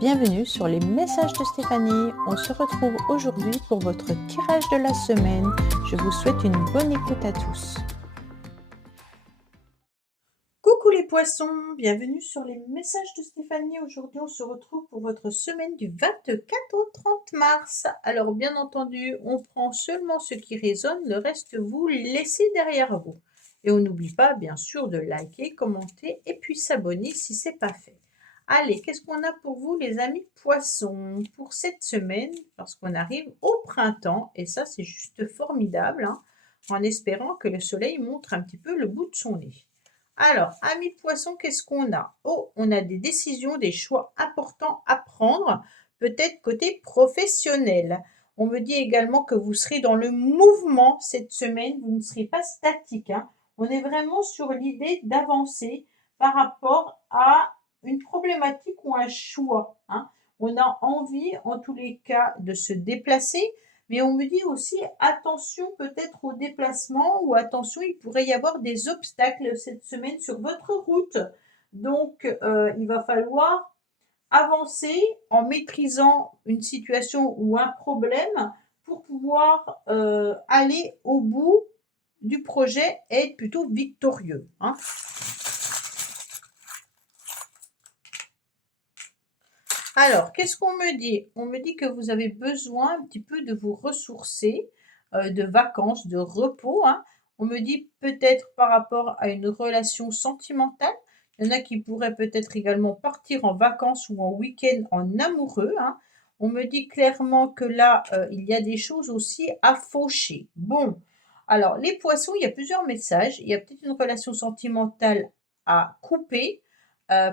Bienvenue sur les messages de Stéphanie. On se retrouve aujourd'hui pour votre tirage de la semaine. Je vous souhaite une bonne écoute à tous. Coucou les poissons, bienvenue sur les messages de Stéphanie. Aujourd'hui, on se retrouve pour votre semaine du 24 au 30 mars. Alors, bien entendu, on prend seulement ce qui résonne, le reste vous laissez derrière vous. Et on n'oublie pas, bien sûr, de liker, commenter et puis s'abonner si ce n'est pas fait. Allez, qu'est-ce qu'on a pour vous, les amis poissons, pour cette semaine, parce qu'on arrive au printemps, et ça, c'est juste formidable, hein, en espérant que le soleil montre un petit peu le bout de son nez. Alors, amis poissons, qu'est-ce qu'on a? Oh, on a des décisions, des choix importants à prendre, peut-être côté professionnel. On me dit également que vous serez dans le mouvement cette semaine, vous ne serez pas statique, hein. On est vraiment sur l'idée d'avancer par rapport à une problématique ou un choix, hein. On a envie, en tous les cas, de se déplacer, mais on me dit aussi attention peut-être au déplacement ou attention, il pourrait y avoir des obstacles cette semaine sur votre route. Donc, il va falloir avancer en maîtrisant une situation ou un problème pour pouvoir aller au bout du projet et être plutôt victorieux, hein. Alors, qu'est-ce qu'on me dit? On me dit que vous avez besoin un petit peu de vous ressourcer, de vacances, de repos, hein. On me dit peut-être par rapport à une relation sentimentale. Il y en a qui pourraient peut-être également partir en vacances ou en week-end en amoureux, hein. On me dit clairement que là, il y a des choses aussi à faucher. Bon, alors les poissons, il y a plusieurs messages. Il y a peut-être une relation sentimentale à couper.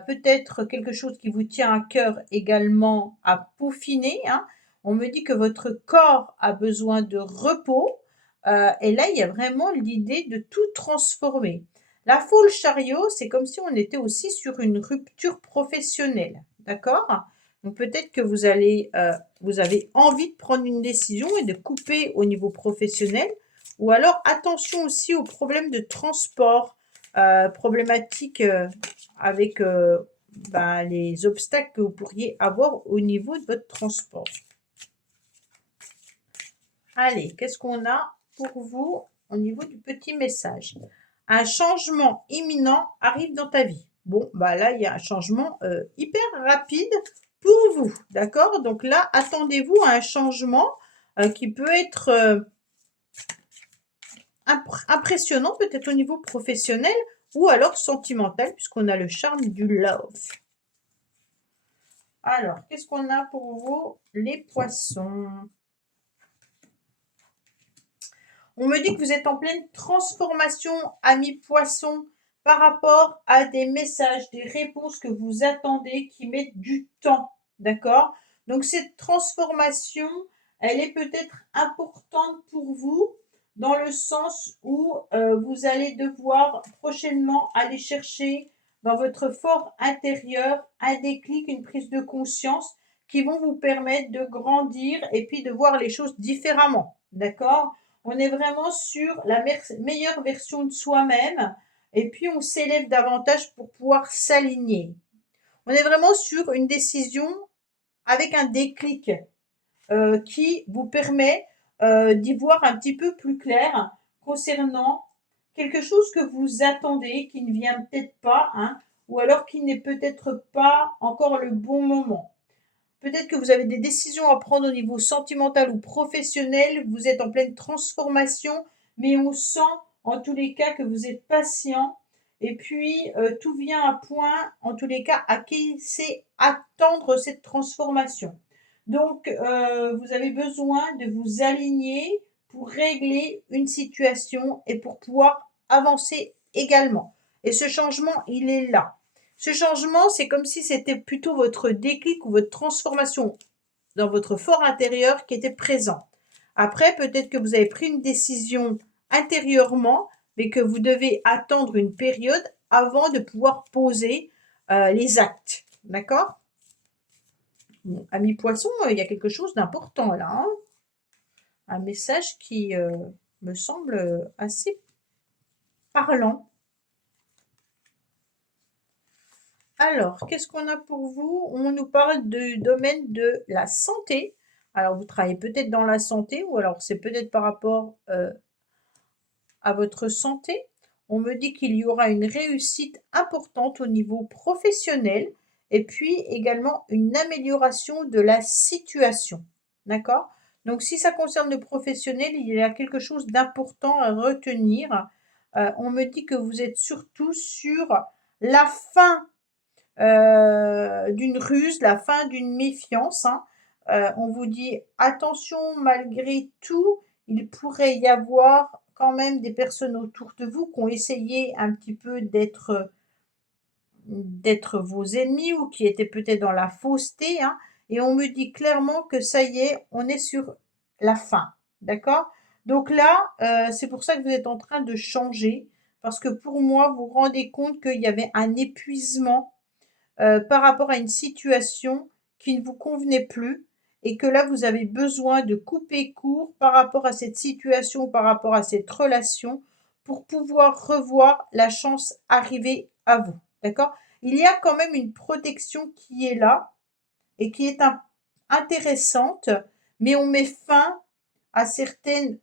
Peut-être quelque chose qui vous tient à cœur également à peaufiner, hein. On me dit que votre corps a besoin de repos, et là, il y a vraiment l'idée de tout transformer. La foule chariot, c'est comme si on était aussi sur une rupture professionnelle, d'accord? Donc peut-être que vous avez envie de prendre une décision et de couper au niveau professionnel, ou alors attention aussi aux problèmes de transport, problématiques avec les obstacles que vous pourriez avoir au niveau de votre transport. Allez, qu'est-ce qu'on a pour vous au niveau du petit message? Un changement imminent arrive dans ta vie. Bon, là, il y a un changement hyper rapide pour vous, d'accord? Donc là, attendez-vous à un changement qui peut être impressionnant, peut-être au niveau professionnel ou alors sentimental, puisqu'on a le charme du love. Alors, qu'est-ce qu'on a pour vous, les poissons? On me dit que vous êtes en pleine transformation, amis poissons, par rapport à des messages, des réponses que vous attendez qui mettent du temps, d'accord? Donc, cette transformation, elle est peut-être importante pour vous dans le sens où vous allez devoir prochainement aller chercher dans votre fort intérieur un déclic, une prise de conscience qui vont vous permettre de grandir et puis de voir les choses différemment, d'accord? On est vraiment sur la meilleure version de soi-même et puis on s'élève davantage pour pouvoir s'aligner. On est vraiment sur une décision avec un déclic qui vous permet d'y voir un petit peu plus clair concernant quelque chose que vous attendez, qui ne vient peut-être pas, hein, ou alors qui n'est peut-être pas encore le bon moment. Peut-être que vous avez des décisions à prendre au niveau sentimental ou professionnel, vous êtes en pleine transformation, mais on sent en tous les cas que vous êtes patient et puis tout vient à point, en tous les cas, à qui sait attendre cette transformation. Donc, vous avez besoin de vous aligner pour régler une situation et pour pouvoir avancer également. Et ce changement, il est là. Ce changement, c'est comme si c'était plutôt votre déclic ou votre transformation dans votre fort intérieur qui était présent. Après, peut-être que vous avez pris une décision intérieurement, mais que vous devez attendre une période avant de pouvoir poser les actes. D'accord? Bon, ami poisson, il y a quelque chose d'important là, hein. Un message qui me semble assez parlant. Alors, qu'est-ce qu'on a pour vous? On nous parle du domaine de la santé. Alors, vous travaillez peut-être dans la santé ou alors c'est peut-être par rapport à votre santé. On me dit qu'il y aura une réussite importante au niveau professionnel et puis également une amélioration de la situation. D'accord? Donc, si ça concerne le professionnel, il y a quelque chose d'important à retenir. On me dit que vous êtes surtout sur la fin d'une ruse, la fin d'une méfiance, hein. On vous dit attention, malgré tout, il pourrait y avoir quand même des personnes autour de vous qui ont essayé un petit peu d'être vos ennemis ou qui étaient peut-être dans la fausseté, hein. Et on me dit clairement que ça y est, on est sur la fin. D'accord? Donc là, c'est pour ça que vous êtes en train de changer. Parce que pour moi, vous vous rendez compte qu'il y avait un épuisement par rapport à une situation qui ne vous convenait plus et que là, vous avez besoin de couper court par rapport à cette situation, par rapport à cette relation, pour pouvoir revoir la chance arriver à vous. D'accord? Il y a quand même une protection qui est là et qui est intéressante, mais on met fin à certaines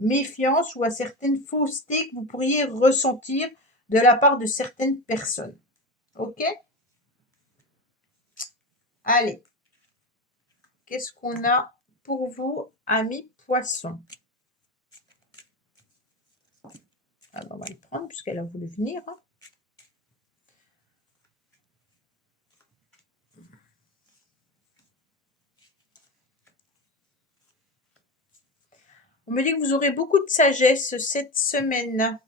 méfiances ou à certaines faussetés que vous pourriez ressentir de la part de certaines personnes. OK? Allez, qu'est-ce qu'on a pour vous, amis poissons? Alors, on va le prendre puisqu'elle a voulu venir, hein. On me dit que vous aurez beaucoup de sagesse cette semaine.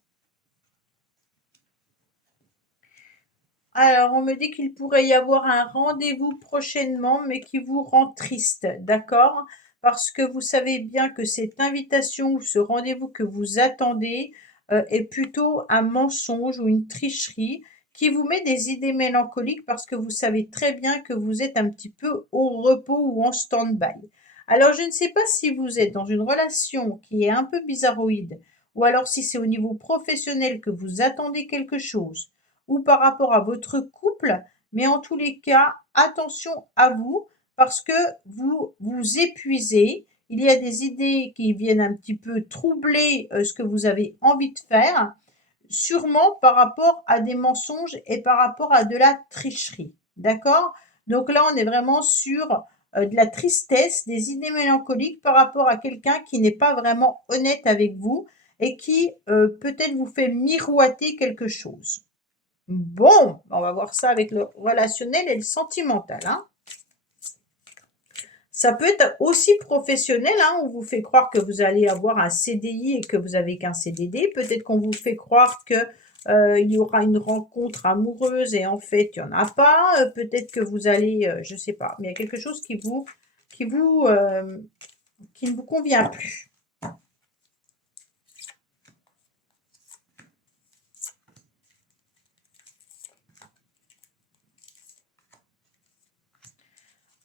Alors, on me dit qu'il pourrait y avoir un rendez-vous prochainement, mais qui vous rend triste, d'accord? Parce que vous savez bien que cette invitation ou ce rendez-vous que vous attendez est plutôt un mensonge ou une tricherie qui vous met des idées mélancoliques parce que vous savez très bien que vous êtes un petit peu au repos ou en stand-by. Alors, je ne sais pas si vous êtes dans une relation qui est un peu bizarroïde ou alors si c'est au niveau professionnel que vous attendez quelque chose ou par rapport à votre couple, mais en tous les cas, attention à vous parce que vous vous épuisez. Il y a des idées qui viennent un petit peu troubler ce que vous avez envie de faire, sûrement par rapport à des mensonges et par rapport à de la tricherie. D'accord? Donc là, on est vraiment sur de la tristesse, des idées mélancoliques par rapport à quelqu'un qui n'est pas vraiment honnête avec vous et qui peut-être vous fait miroiter quelque chose. Bon, on va voir ça avec le relationnel et le sentimental, hein. Ça peut être aussi professionnel, hein, on vous fait croire que vous allez avoir un CDI et que vous avez qu'un CDD. Peut-être qu'on vous fait croire que il y aura une rencontre amoureuse et en fait, il n'y en a pas. Peut-être que vous allez, je ne sais pas, mais il y a quelque chose qui vous, qui ne vous convient plus.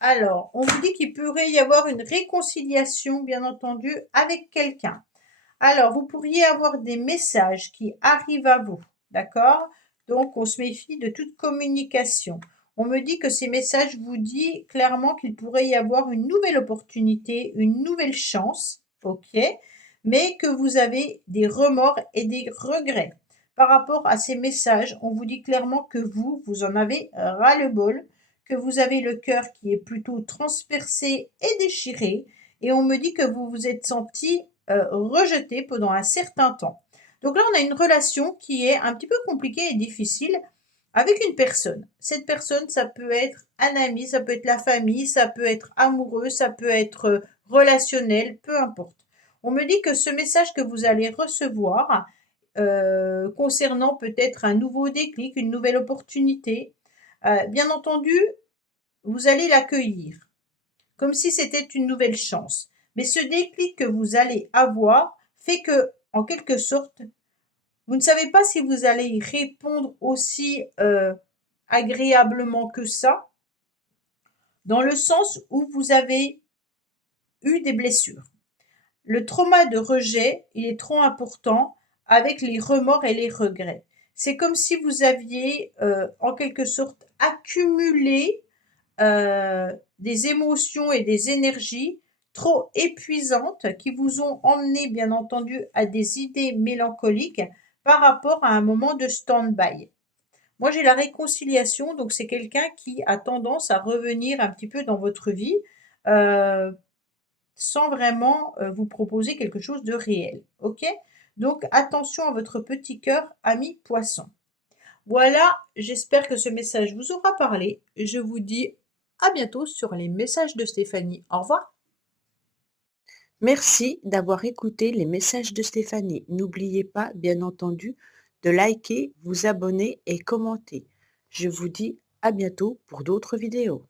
Alors, on vous dit qu'il pourrait y avoir une réconciliation, bien entendu, avec quelqu'un. Alors, vous pourriez avoir des messages qui arrivent à vous, d'accord? Donc, on se méfie de toute communication. On me dit que ces messages vous disent clairement qu'il pourrait y avoir une nouvelle opportunité, une nouvelle chance, ok? Mais que vous avez des remords et des regrets. Par rapport à ces messages, on vous dit clairement que vous en avez ras-le-bol, que vous avez le cœur qui est plutôt transpercé et déchiré, et on me dit que vous vous êtes senti rejeté pendant un certain temps. Donc là, on a une relation qui est un petit peu compliquée et difficile avec une personne. Cette personne, ça peut être un ami, ça peut être la famille, ça peut être amoureux, ça peut être relationnel, peu importe. On me dit que ce message que vous allez recevoir concernant peut-être un nouveau déclic, une nouvelle opportunité, bien entendu, vous allez l'accueillir comme si c'était une nouvelle chance. Mais ce déclic que vous allez avoir fait que, en quelque sorte, vous ne savez pas si vous allez y répondre aussi agréablement que ça, dans le sens où vous avez eu des blessures. Le trauma de rejet, il est trop important avec les remords et les regrets. C'est comme si vous aviez, en quelque sorte accumulé, des émotions et des énergies trop épuisantes qui vous ont emmené, bien entendu, à des idées mélancoliques par rapport à un moment de stand-by. Moi, j'ai la réconciliation, donc c'est quelqu'un qui a tendance à revenir un petit peu dans votre vie, heu, sans vraiment, vous proposer quelque chose de réel, OK? Donc attention à votre petit cœur, ami poisson. Voilà, j'espère que ce message vous aura parlé. Je vous dis à bientôt sur les messages de Stéphanie. Au revoir. Merci d'avoir écouté les messages de Stéphanie. N'oubliez pas, bien entendu, de liker, vous abonner et commenter. Je vous dis à bientôt pour d'autres vidéos.